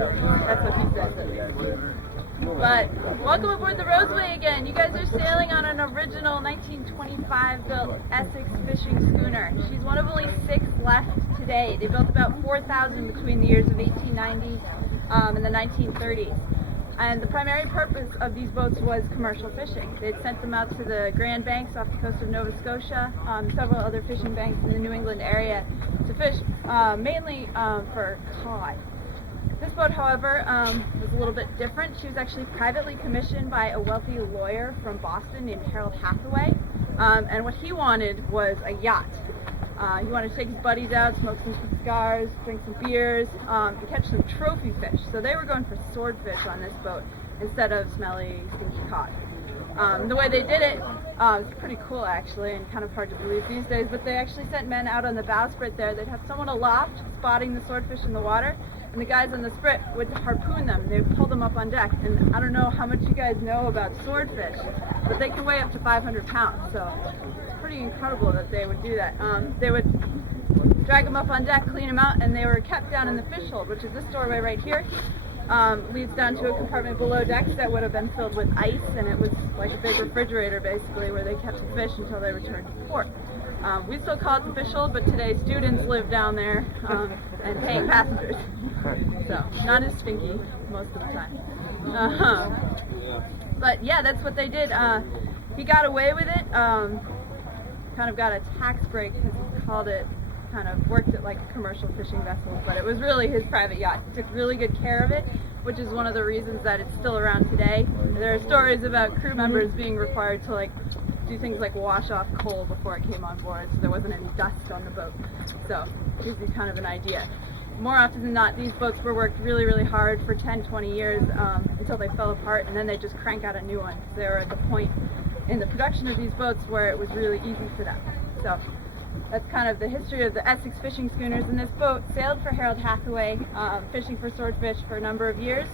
That's what he says. But welcome aboard the Roseway again. You guys are sailing on an original 1925 built Essex fishing schooner. She's one of only 6 left today. They built about 4,000 between the years of 1890 and the 1930s. And the primary purpose of these boats was commercial fishing. They'd sent them out to the Grand Banks off the coast of Nova Scotia, several other fishing banks in the New England area to fish, mainly for cod. This boat, however, was a little bit different. She was actually privately commissioned by a wealthy lawyer from Boston named Harold Hathaway, and what he wanted was a yacht. He wanted to take his buddies out, smoke some cigars, drink some beers, and catch some trophy fish. So they were going for swordfish on this boat instead of smelly, stinky cod. The way they did it was pretty cool actually, and kind of hard to believe these days, but they actually sent men out on the bowsprit there. They'd have someone aloft spotting the swordfish in the water, and the guys on the sprit would harpoon them. They would pull them up on deck, and I don't know how much you guys know about swordfish, but they can weigh up to 500 pounds, so it's pretty incredible that they would do that. They would drag them up on deck, clean them out, and they were kept down in the fish hold, which is this doorway right here. Leads down to a compartment below decks that would have been filled with ice, and it was like a big refrigerator basically where they kept the fish until they returned to port. We still call it the fish hold, but today students live down there and paying passengers. So not as stinky most of the time. But yeah, that's what they did. He got away with it, kind of got a tax break because he called it, kind of worked it like a commercial fishing vessel, but it was really his private yacht. He took really good care of it, which is one of the reasons that it's still around today. There are stories about crew members being required to do things like wash off coal before it came on board so there wasn't any dust on the boat. So it gives you kind of an idea. More often than not, these boats were worked really, really hard for 10, 20 years until they fell apart, and then they just crank out a new one because they were at the point in the production of these boats where it was really easy for them. So that's kind of the history of the Essex fishing schooners, and this boat sailed for Harold Hathaway, fishing for swordfish for a number of years,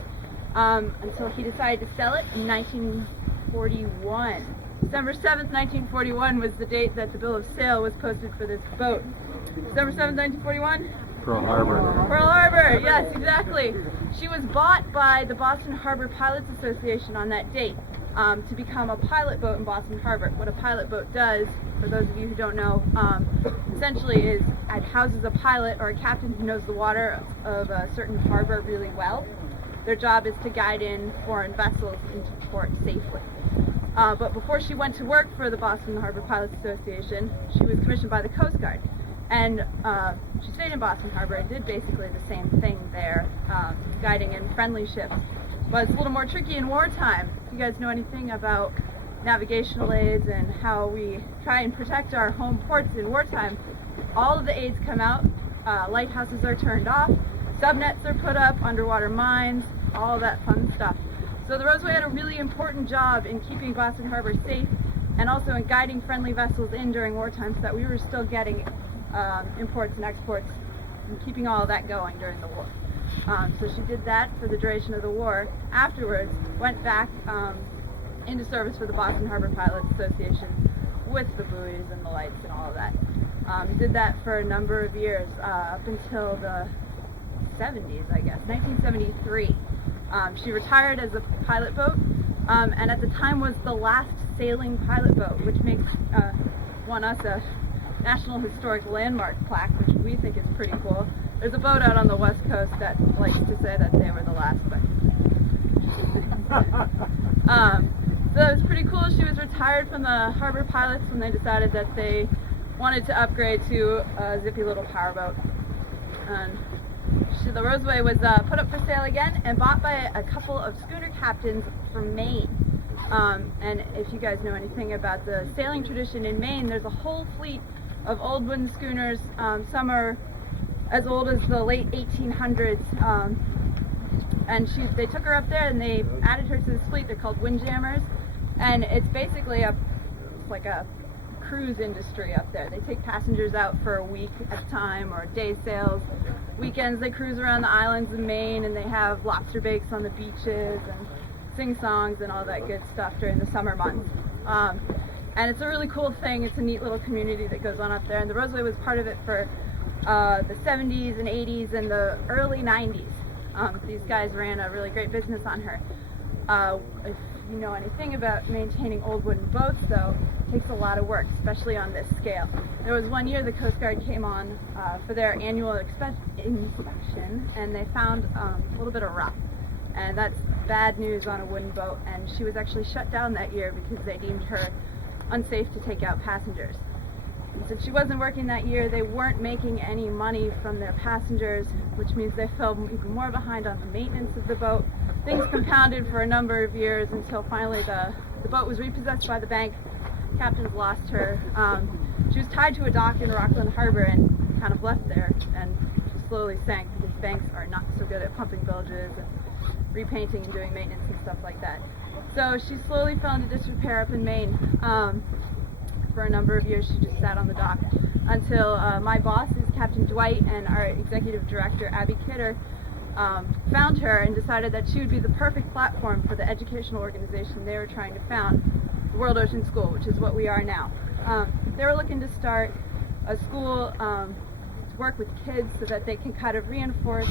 until he decided to sell it in 1941. December 7th, 1941 was the date that the bill of sale was posted for this boat. December 7th, 1941? Pearl Harbor. Pearl Harbor, yes, exactly. She was bought by the Boston Harbor Pilots Association on that date to become a pilot boat in Boston Harbor. What a pilot boat does, for those of you who don't know, essentially is it houses a pilot or a captain who knows the water of a certain harbor really well. Their job is to guide in foreign vessels into port safely. But before she went to work for the Boston Harbor Pilots Association, she was commissioned by the Coast Guard. And she stayed in Boston Harbor and did basically the same thing there, guiding in friendly ships. But it's a little more tricky in wartime. If you guys know anything about navigational aids and how we try and protect our home ports in wartime, all of the aids come out, lighthouses are turned off, subnets are put up, underwater mines, all that fun stuff. So the Roseway had a really important job in keeping Boston Harbor safe and also in guiding friendly vessels in during wartime so that we were still getting imports and exports and keeping all of that going during the war. So she did that for the duration of the war. Afterwards, went back into service for the Boston Harbor Pilots Association with the buoys and the lights and all of that. Did that for a number of years, up until the 70s, I guess, 1973. She retired as a pilot boat, and at the time was the last sailing pilot boat, which makes won us a National Historic Landmark plaque, which we think is pretty cool. There's a boat out on the West Coast that likes to say that they were the last, but so it was pretty cool. She was retired from the harbor pilots when they decided that they wanted to upgrade to a zippy little powerboat. And the Roseway was put up for sale again and bought by a couple of schooner captains from Maine. And if you guys know anything about the sailing tradition in Maine, there's a whole fleet of old wooden schooners. Some are as old as the late 1800s. And they took her up there and they added her to this fleet. They're called windjammers. And it's basically like a cruise industry up there. They take passengers out for a week at a time or day sails. Weekends they cruise around the islands of Maine and they have lobster bakes on the beaches and sing songs and all that good stuff during the summer months. And it's a really cool thing. It's a neat little community that goes on up there, and the Roseway was part of it for the 70s and 80s and the early 90s. These guys ran a really great business on her. If you know anything about maintaining old wooden boats, though, it takes a lot of work, especially on this scale. There was one year the Coast Guard came on for their annual inspection, and they found a little bit of rot. And that's bad news on a wooden boat, and she was actually shut down that year because they deemed her unsafe to take out passengers. And since she wasn't working that year, they weren't making any money from their passengers, which means they fell even more behind on the maintenance of the boat. Things compounded for a number of years until finally the boat was repossessed by the bank. Captains lost her. She was tied to a dock in Rockland Harbor and kind of left there, and she slowly sank because banks are not so good at pumping bilges and repainting and doing maintenance and stuff like that. So she slowly fell into disrepair up in Maine. For a number of years she just sat on the dock until my bosses, Captain Dwight, and our executive director, Abby Kidder, found her and decided that she would be the perfect platform for the educational organization they were trying to found, the World Ocean School, which is what we are now. They were looking to start a school to work with kids so that they can kind of reinforce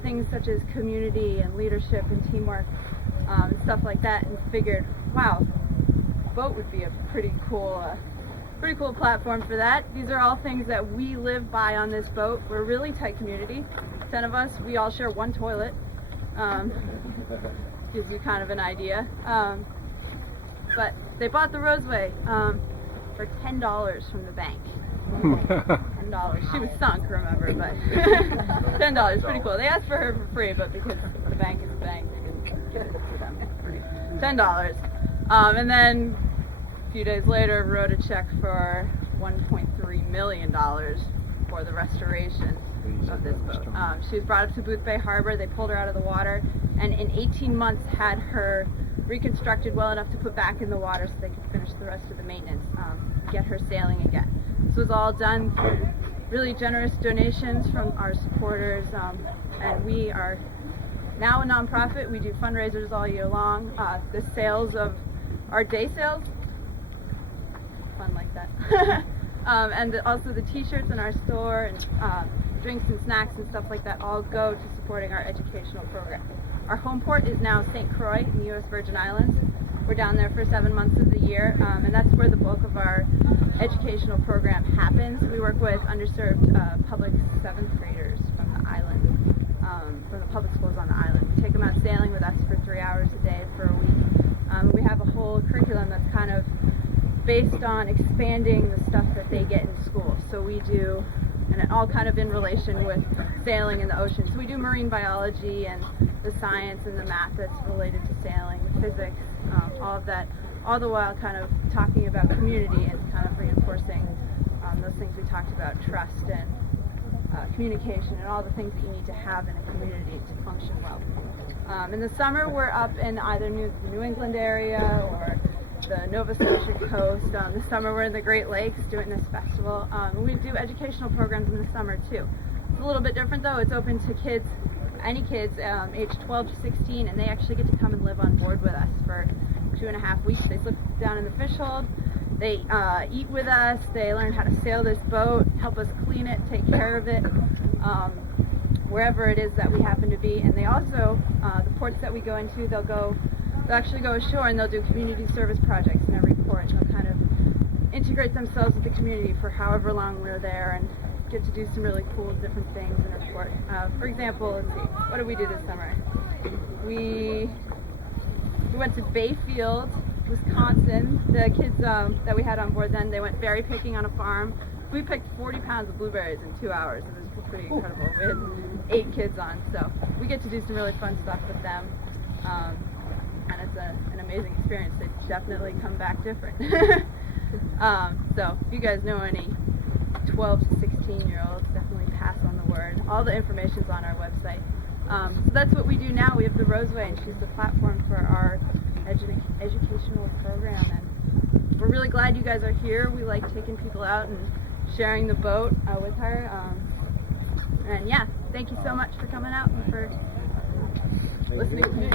things such as community and leadership and teamwork and stuff like that, and figured, wow, boat would be a pretty cool platform for that. These are all things that we live by on this boat. We're a really tight community. 10 of us, we all share one toilet. Gives you kind of an idea. But they bought the Roseway for $10 from the bank. $10. She was sunk, remember, but $10, pretty cool. They asked for her for free, but because the bank is the bank, they didn't give it to them for free. $10. And then a few days later wrote a check for $1.3 million for the restoration of this boat. She was brought up to Booth Bay Harbor. They pulled her out of the water, and in 18 months had her reconstructed well enough to put back in the water so they could finish the rest of the maintenance, get her sailing again. This was all done through really generous donations from our supporters, and we are now a nonprofit. We do fundraisers all year long. The sales of our day sales, fun like that, and also the t-shirts in our store and drinks and snacks and stuff like that all go to supporting our educational program. Our home port is now St. Croix in the U.S. Virgin Islands. We're down there for 7 months of the year, and that's where the bulk of our educational program happens. We work with underserved public 7th graders from the island, from the public schools on the island. We take them out sailing with us for 3 hours a day for a week. We have a whole curriculum that's kind of based on expanding the stuff that they get in school. So we do, and it all kind of in relation with sailing in the ocean. So we do marine biology and the science and the math that's related to sailing, the physics, all of that, all the while kind of talking about community and kind of reinforcing those things we talked about, trust and communication and all the things that you need to have in a community to function well. In the summer we're up in either the New England area or the Nova Scotia coast. This summer we're in the Great Lakes doing this festival. We do educational programs in the summer too. It's a little bit different though. It's open to kids, any kids age 12 to 16, and they actually get to come and live on board with us for 2.5 weeks. They sleep down in the fish hold, they eat with us, they learn how to sail this boat, help us clean it, take care of it, wherever it is that we happen to be. And they also, the ports that we go into, they'll actually go ashore and they'll do community service projects in every port. They'll kind of integrate themselves with the community for however long we're there and get to do some really cool different things in our port. For example, let's see, what did we do this summer? We went to Bayfield, Wisconsin. The kids that we had on board then, they went berry picking on a farm. We picked 40 pounds of blueberries in 2 hours. It was pretty incredible. We had 8 kids on, so we get to do some really fun stuff with them. And it's an amazing experience. They definitely come back different. So if you guys know any 12 to 16-year-olds, definitely pass on the word. All the information's on our website. So that's what we do now. We have the Roseway, and she's the platform for our educational program. And we're really glad you guys are here. We like taking people out and sharing the boat with her. And yeah, thank you so much for coming out and for listening to me.